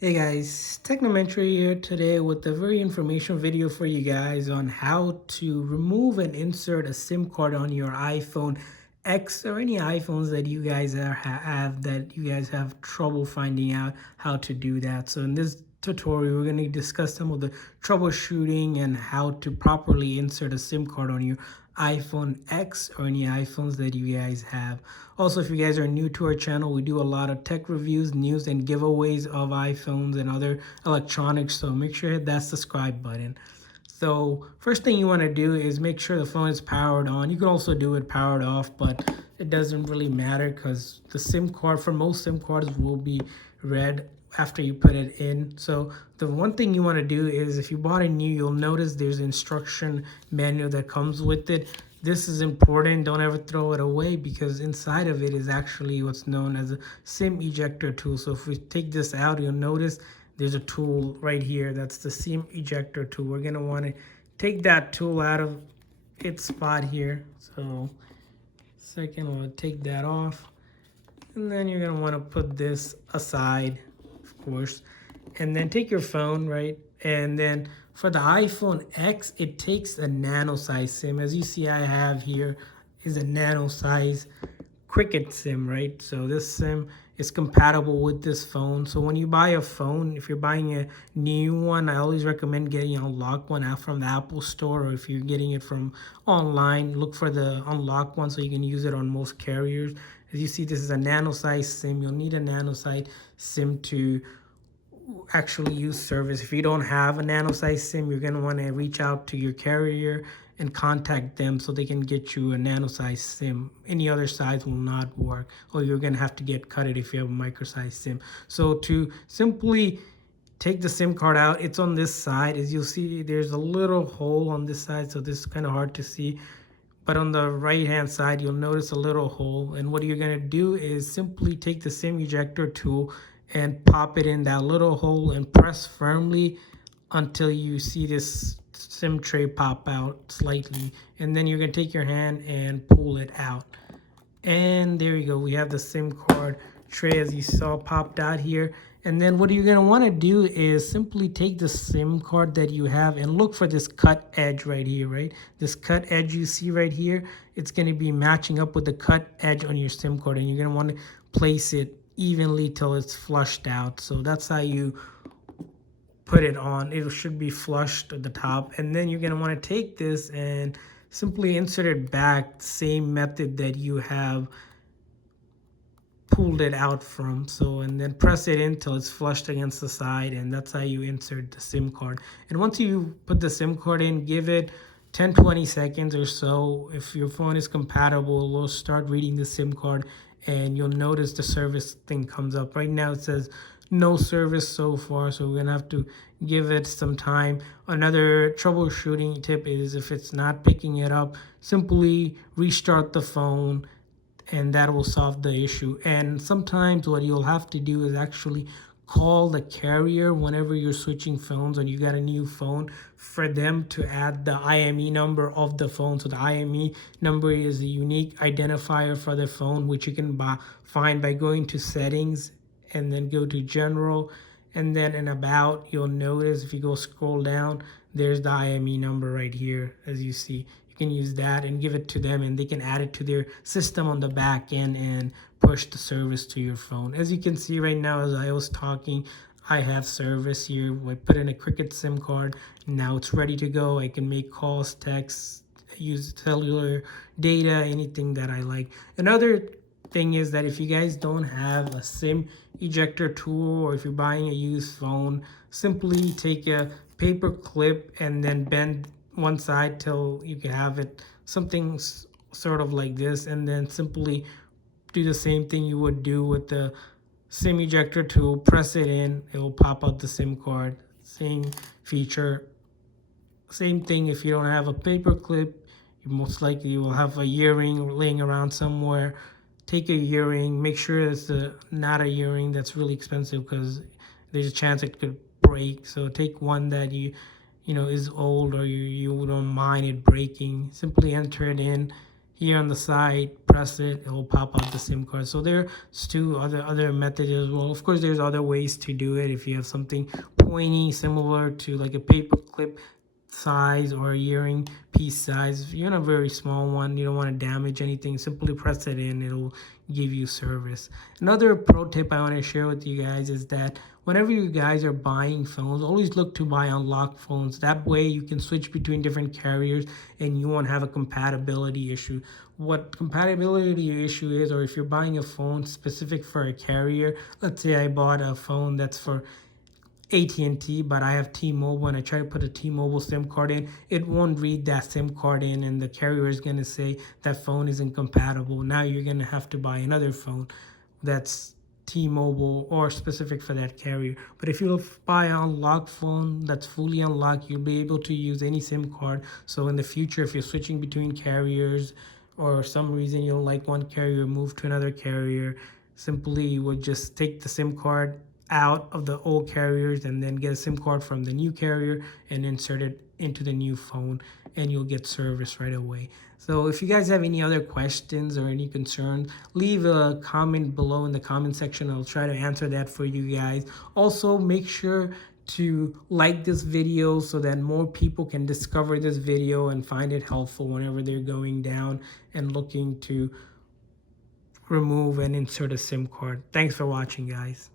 Hey guys, Technometry here today with a very informational video for you guys on how to remove and insert a SIM card on your iPhone X or any iPhones that you guys have that you guys have trouble finding out how to do that. So in this tutorial, we're going to discuss some of the troubleshooting and how to properly insert a SIM card on your iPhone X or any iPhones that you guys have. Also, if you guys are new to our channel, we do a lot of tech reviews, news, and giveaways of iPhones and other electronics. So make sure to hit that subscribe button. So first thing you want to do is make sure the phone is powered on. You can also do it powered off, but it doesn't really matter because the SIM card for most SIM cards will be red after you put it in. So the one thing you want to do is if you bought a new, you'll notice there's an instruction manual that comes with it. This is important. Don't ever throw it away because inside of it is actually what's known as a SIM ejector tool. So if we take this out, you'll notice there's a tool right here. That's the SIM ejector tool. We're going to want to take that tool out of its spot here. So second, we'll take that off. And then you're going to want to put this aside, of course. And then take your phone, right? And then for the iPhone X, it takes a nano size SIM. As you see, I have here is a nano size Cricket SIM, right? So this SIM is compatible with this phone. So when you buy a phone, if you're buying a new one, I always recommend getting an unlocked one out from the Apple Store, or if you're getting it from online, look for the unlocked one so you can use it on most carriers. As you see, this is a nano size SIM. You'll need a nano size SIM to actually use service. If you don't have a nano size SIM, you're going to want to reach out to your carrier and contact them so they can get you a nano size SIM. Any other size will not work, or you're going to have to get cut it if you have a micro size SIM. So to simply take the SIM card out, it's on this side. As you'll see, there's a little hole on this side, so this is kind of hard to see. But on the right hand side, you'll notice a little hole. And what you're going to do is simply take the SIM ejector tool and pop it in that little hole and press firmly until you see this SIM tray pop out slightly. And then you're going to take your hand and pull it out. And there you go. We have the SIM card tray, as you saw, popped out here. And then what you're going to want to do is simply take the SIM card that you have and look for this cut edge right here, right? This cut edge you see right here, it's going to be matching up with the cut edge on your SIM card. And you're going to want to place it evenly till it's flushed out. So that's how you put it on. It should be flushed at the top. And then you're going to want to take this and simply insert it back, same method that you have pulled it out from. So, and then press it in till it's flushed against the side, and that's how you insert the SIM card. And once you put the SIM card in, give it 10-20 seconds or so. If your phone is compatible, it'll start reading the SIM card and you'll notice the service thing comes up. Right now it says no service so far, so we're gonna have to give it some time. Another troubleshooting tip is if it's not picking it up, simply restart the phone and that will solve the issue. And sometimes what you'll have to do is actually call the carrier whenever you're switching phones and you got a new phone for them to add the IME number of the phone. So the IME number is a unique identifier for the phone, which you can find by going to settings and then go to general, and then in about, you'll notice if you go scroll down, there's the IME number right here. As you see, you can use that and give it to them and they can add it to their system on the back end and push the service to your phone. As you can see right now, as I was talking, I have service here. I put in a Cricket SIM card. Now it's ready to go. I can make calls, texts, use cellular data, anything that I like. Another thing is that if you guys don't have a SIM ejector tool, or if you're buying a used phone, simply take a paper clip and then bend one side till you can have it something sort of like this, and then simply do the same thing you would do with the SIM ejector tool. Press it in, it will pop out the SIM card. Same feature. Same thing if you don't have a paper clip, you most likely will have a earring laying around somewhere. Take a earring, make sure it's not a earring that's really expensive because there's a chance it could break. So take one that you know is old, or you don't mind it breaking. Simply enter it in here on the side, press it, it will pop out the SIM card. So there's two other methods as well. Of course, there's other ways to do it. If you have something pointy similar to like a paper clip size or a earring piece size, if you're in a very small one, you don't want to damage anything, simply press it in, it'll give you service. Another pro tip I want to share with you guys is that whenever you guys are buying phones, always look to buy unlocked phones. That way you can switch between different carriers and you won't have a compatibility issue. What compatibility issue is, or if you're buying a phone specific for a carrier, let's say I bought a phone that's for AT&T, but I have T-Mobile and I try to put a T-Mobile SIM card in, it won't read that SIM card in and the carrier is going to say that phone isn't compatible. Now you're going to have to buy another phone that's T-Mobile or specific for that carrier. But if you buy an unlocked phone that's fully unlocked, you'll be able to use any SIM card. So in the future, if you're switching between carriers or some reason you don't like one carrier, move to another carrier, simply you would just take the SIM card out of the old carriers and then get a SIM card from the new carrier and insert it into the new phone, and you'll get service right away. So if you guys have any other questions or any concerns, leave a comment below in the comment section. I'll try to answer that for you guys. Also, make sure to like this video so that more people can discover this video and find it helpful whenever they're going down and looking to remove and insert a SIM card. Thanks for watching, guys.